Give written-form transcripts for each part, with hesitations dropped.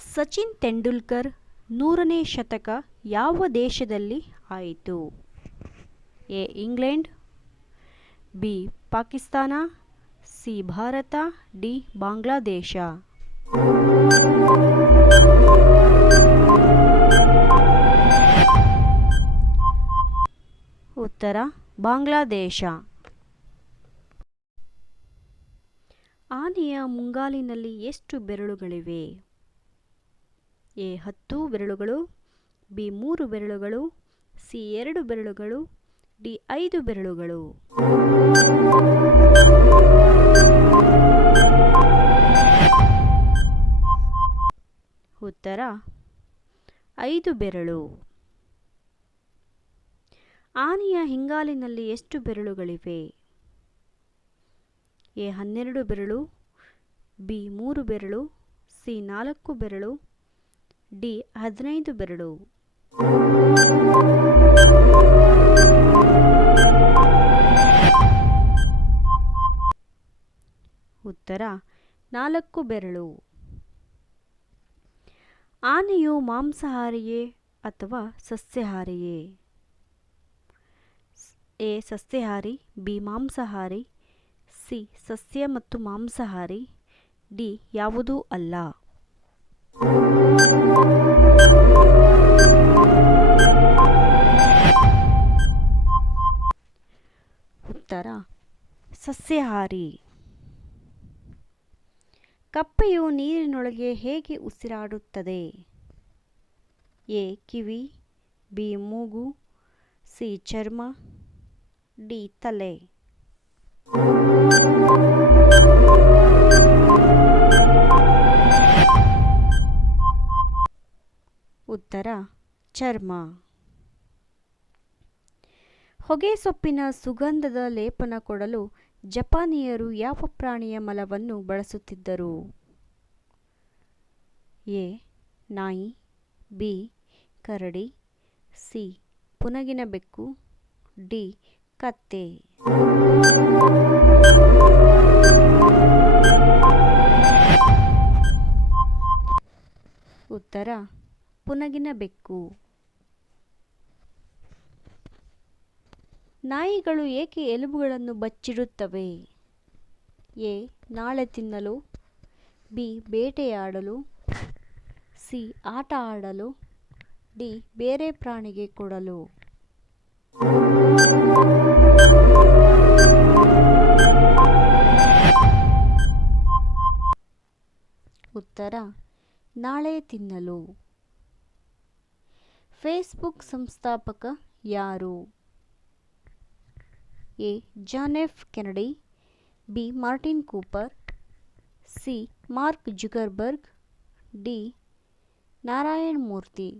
ಸಚಿನ್ ತೆಂಡೂಲ್ಕರ್ 100ನೇ ಶತಕ ಯಾವ ದೇಶದಲ್ಲಿ ಆಯಿತು? A. England, B. Pakistan, C. Bharat, D. Bangladesh. ಉತ್ತರ ಬಾಂಗ್ಲಾದೇಶ. ಆನೆಯ ಮುಂಗಾಲಿನಲ್ಲಿ ಎಷ್ಟು ಬೆರಳುಗಳಿವೆ? ಎ. 10 ಬೆರಳುಗಳು, ಬಿ. 3 ಬೆರಳುಗಳು, ಸಿ. 2 ಬೆರಳುಗಳು, ಡಿ. 5 ಬೆರಳುಗಳು. ಉತ್ತರ 5 ಬೆರಳು. ಆನೆಯ ಹಿಂಗಾಲಿನಲ್ಲಿ ಎಷ್ಟು ಬೆರಳುಗಳಿವೆ? ಎ. 12 ಬೆರಳು, ಬಿ. 3 ಬೆರಳು, ಸಿ. 4 ಬೆರಳು, ಡಿ. 15 ಬೆರಳು. ಉತ್ತರ 4 ಬೆರಳು. ಆನೆಯು ಮಾಂಸಾಹಾರಿಯೇ ಅಥವಾ ಸಸ್ಯಾಹಾರಿಯೇ? ಎ. ಸಸ್ಯಾಹಾರಿ, ಬಿ. ಮಾಂಸಾಹಾರಿ, ಸಿ. ಸಸ್ಯ ಮತ್ತು ಮಾಂಸಾಹಾರಿ, ಡಿ. ಯಾವುದೂ ಅಲ್ಲ. ಉತ್ತರ ಸಸ್ಯಾಹಾರಿ. ಕಪ್ಪೆಯು ನೀರಿನೊಳಗೆ ಹೇಗೆ ಉಸಿರಾಡುತ್ತದೆ? ಎ. Kiwi, B. ಮೂಗು, ಸಿ. ಚರ್ಮ, ಡಿ. ತಲೆ. ಉತ್ತರ ಚರ್ಮ. ಹೊಗೆಸೊಪ್ಪಿನ ಸುಗಂಧದ ಲೇಪನ ಕೊಡಲು ಜಪಾನಿಯರು ಯಾವ ಪ್ರಾಣಿಯ ಮಲವನ್ನು ಬಳಸುತ್ತಿದ್ದರು? ಎ. ನಾಯಿ, ಬಿ. ಕರಡಿ, ಸಿ. ಪುನಗಿನ ಬೆಕ್ಕು, ಡಿ. ಕತ್ತೆ. ಉತ್ತರ ಪುನಗಿನ ಬೆಕ್ಕು. ನಾಯಿಗಳು ಏಕೆ ಎಲುಬುಗಳನ್ನು ಬಚ್ಚಿಡುತ್ತವೆ? ಎ. ನಾಳೆ ತಿನ್ನಲು, ಬಿ. ಬೇಟೆಯಾಡಲು, ಸಿ. ಆಟ ಆಡಲು, ಡಿ. ಬೇರೆ ಪ್ರಾಣಿಗೆ ಕೊಡಲು. ಉತ್ತರ ನಾಳೆ ತಿನ್ನಲು. ಫೇಸ್ಬುಕ್ ಸಂಸ್ಥಾಪಕ ಯಾರು? A. John F Kennedy, B. Martin Cooper, C. Mark Zuckerberg, D. Narayan Murthy.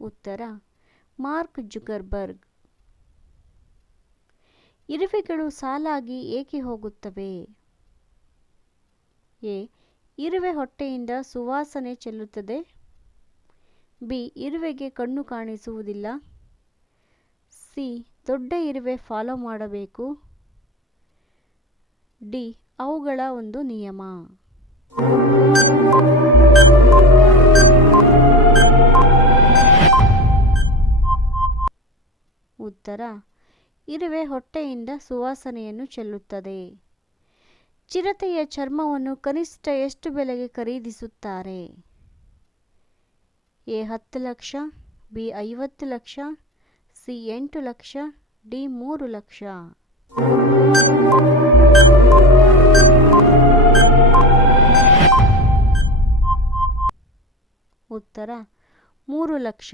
ಉತ್ತರ ಮಾರ್ಕ್ ಜುಕರ್ಬರ್ಗ್. ಇರುವೆಗಳು ಸಾಲಾಗಿ ಏಕೆ ಹೋಗುತ್ತವೆ? ಎ. ಇರುವೆ ಹೊಟ್ಟೆಯಿಂದ ಸುವಾಸನೆ ಚೆಲ್ಲುತ್ತದೆ, ಬಿ. ಇರುವೆಗೆ ಕಣ್ಣು ಕಾಣಿಸುವುದಿಲ್ಲ, ಸಿ. ದೊಡ್ಡ ಇರುವೆ ಫಾಲೋ ಮಾಡಬೇಕು, ಡಿ. ಅವುಗಳ ಒಂದು ನಿಯಮ. ಉತ್ತರ ಇರುವೆ ಹೊಟ್ಟೆಯಿಂದ ಸುವಾಸನೆಯನ್ನು ಚೆಲ್ಲುತ್ತದೆ. ಚಿರತೆಯ ಚರ್ಮವನ್ನು ಕನಿಷ್ಠ ಎಷ್ಟು ಬೆಲೆಗೆ ಖರೀದಿಸುತ್ತಾರೆ? A. 10 lakh, B. 50 lakh, C. 8 lakh, D. 3 lakh. ಉತ್ತರ 3 ಲಕ್ಷ.